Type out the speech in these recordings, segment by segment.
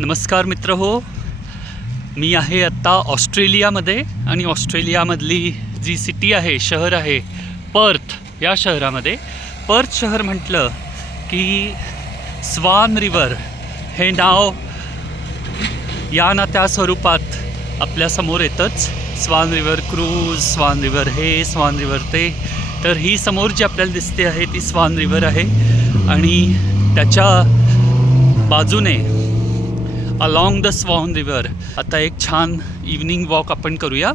नमस्कार मित्र हो. मी आहे आत्ता ऑस्ट्रेलियामध्ये आणि ऑस्ट्रेलियामधली जी सिटी आहे, शहर आहे पर्थ. या शहरामध्ये पर्थ शहर म्हटलं की स्वान रिवर हे नाव या ना त्या स्वरूपात आपल्यासमोर येतंच. Swan river cruise, swan river हे, स्वान रिवर ते. तर ही समोर जी आपल्याला दिसते आहे ती स्वान रिवर आहे आणि त्याच्या बाजूने अलॉंग द स्वान रिवर आता एक छान इव्हनिंग वॉक आपण करूया.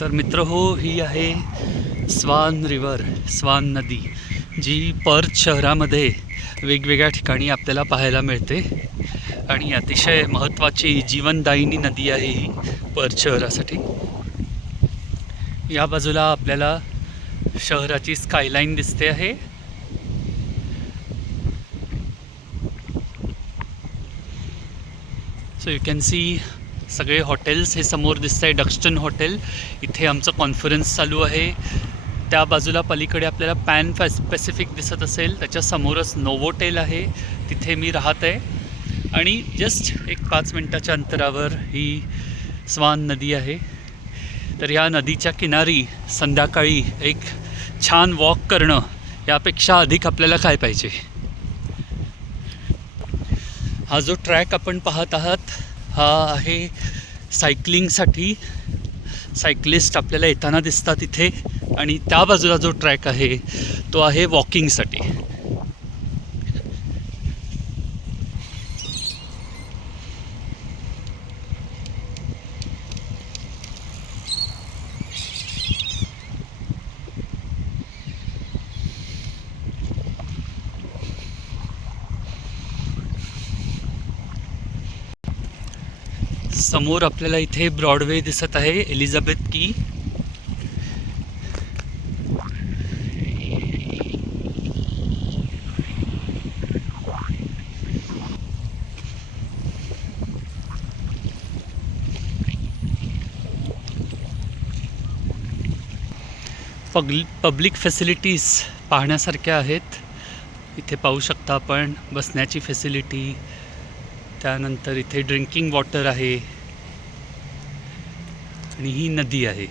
तर मित्र हो, ही आहे स्वान रिवर, स्वान नदी, जी पर्थ शहरामध्ये वेगवेगळ्या ठिकाणी आपल्याला पाहायला मिळते आणि अतिशय महत्त्वाची जीवनदायिनी नदी आहे ही पर्थ शहरासाठी. या बाजूला आपल्याला शहराची स्कायलाईन दिसते आहे. सो यू कॅन सी सगळे हॉटेल्स हे समोर दिसत आहे. डक्स्टन हॉटेल, इथे आमचं कॉन्फरन्स चालू आहे. त्या बाजूला पलीकडे आपल्याला पॅन पॅसिफिक दिसत असेल, त्याच्या समोरच नोवोटेल आहे, तिथे मी राहत आहे. आणि जस्ट एक 5 मिनटाच्या अंतरावर ही स्वान नदी आहे. तर या नदीच्या किनारी संध्याकाळी एक छान वॉक करणं यापेक्षा अधिक आपल्याला काय पाहिजे. हा जो ट्रॅक आपण पाहत आहात हा आहे सायकलिंगसाठी. सायकलिस्ट आपल्याला येताना दिसतात इथे. आणि त्या बाजूला जो ट्रॅक आहे तो आहे वॉकिंगसाठी. समोर आपल्याला इथे ब्रॉडवे दिसत आहे, एलिझाबेथ की. पब्लिक फॅसिलिटीज पाहण्यासारख्या आहेत. इथे पाहू शकता आपण बसण्याची फॅसिलिटी, त्यानंतर इथे ड्रिंकिंग वॉटर आहे आणि ही नदी आहे.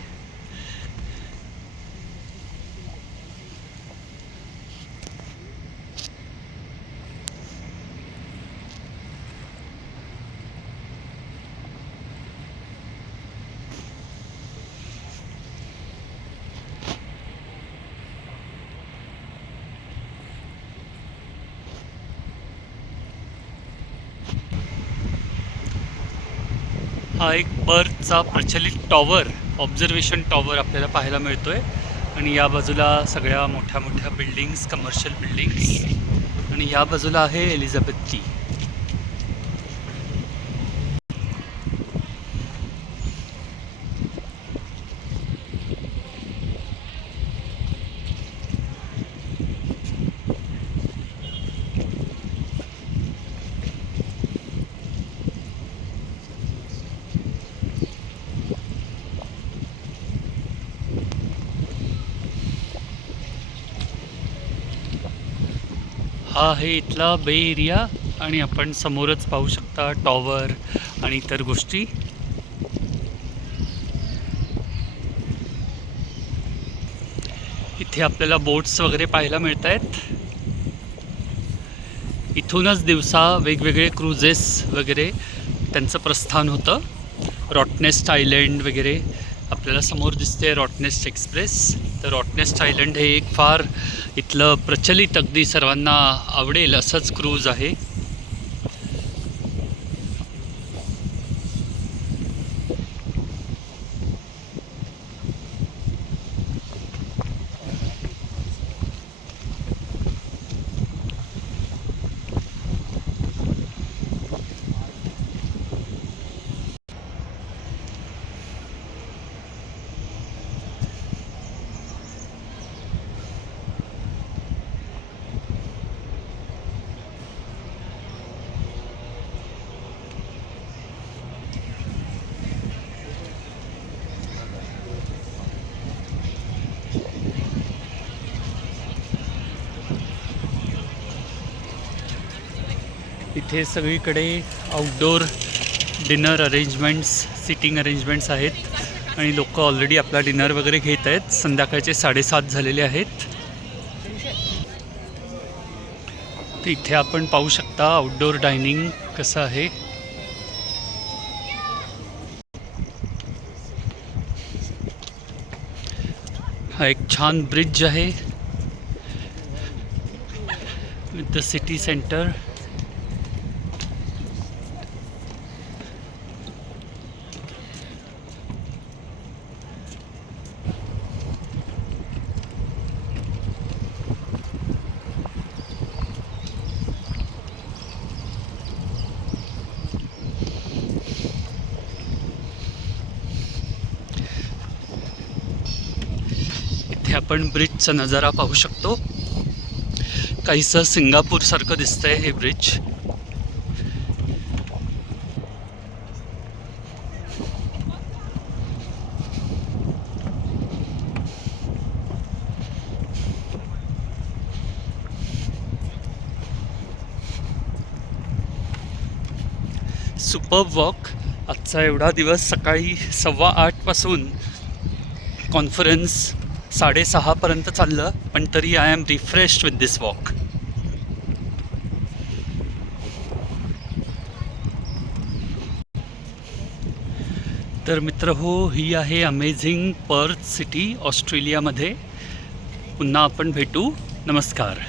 हा एक बर्थचा प्रचलित टॉवर, ऑब्झर्वेशन टॉवर आपल्याला पाहायला मिळतोय. आणि या बाजूला सगळ्या मोठ्या मोठ्या बिल्डिंग्स, कमर्शियल बिल्डिंग्स. आणि या बाजूला आहे एलिझाबेथ की. हा आहे इथला बे एरिया आणि आपण समोरच पाहू शकता टॉवर आणि इतर गोष्टी. इथे आपल्याला बोट्स वगैरे पाहायला मिळत आहेत. इथूनच दिवसा वेगवेगळे क्रूजेस वगैरे त्यांचं प्रस्थान होतं. रॉटनेस्ट आयलंड वगैरे आपल्याला समोर दिसते, रॉटनेस्ट एक्सप्रेस. तर रॉटनेस्ट आयलंड हे एक फार इथलं प्रचलित, अगदी सर्वांना आवडेल असंच क्रूज आहे. इथे सगळीकडे outdoor dinner arrangements, sitting arrangements आहेत आणि लोक ऑलरेडी आपला डिनर वगैरे घेत आहेत. संध्याकाळचे 7:30 झालेले आहेत. तर इथे आपण पाहू शकता आउटडोर डायनिंग कसं आहे. हा एक छान ब्रिज आहे विथ द सिटी सेंटर. इथे आपण ब्रिजचा नजारा पाहू शकतो. काहीसं सिंगापूर सारखं दिसतंय हे ब्रिज. Superb walk. आजचा एवढा दिवस सकाळी 8:15 पासून कॉन्फरन्स 6:30 पर्यंत चाललं, पण तरी I am refreshed with this walk. तर मित्र हो, ही आहे अमेझिंग पर्थ सिटी ऑस्ट्रेलियामध्ये. पुन्हा आपण भेटू. नमस्कार.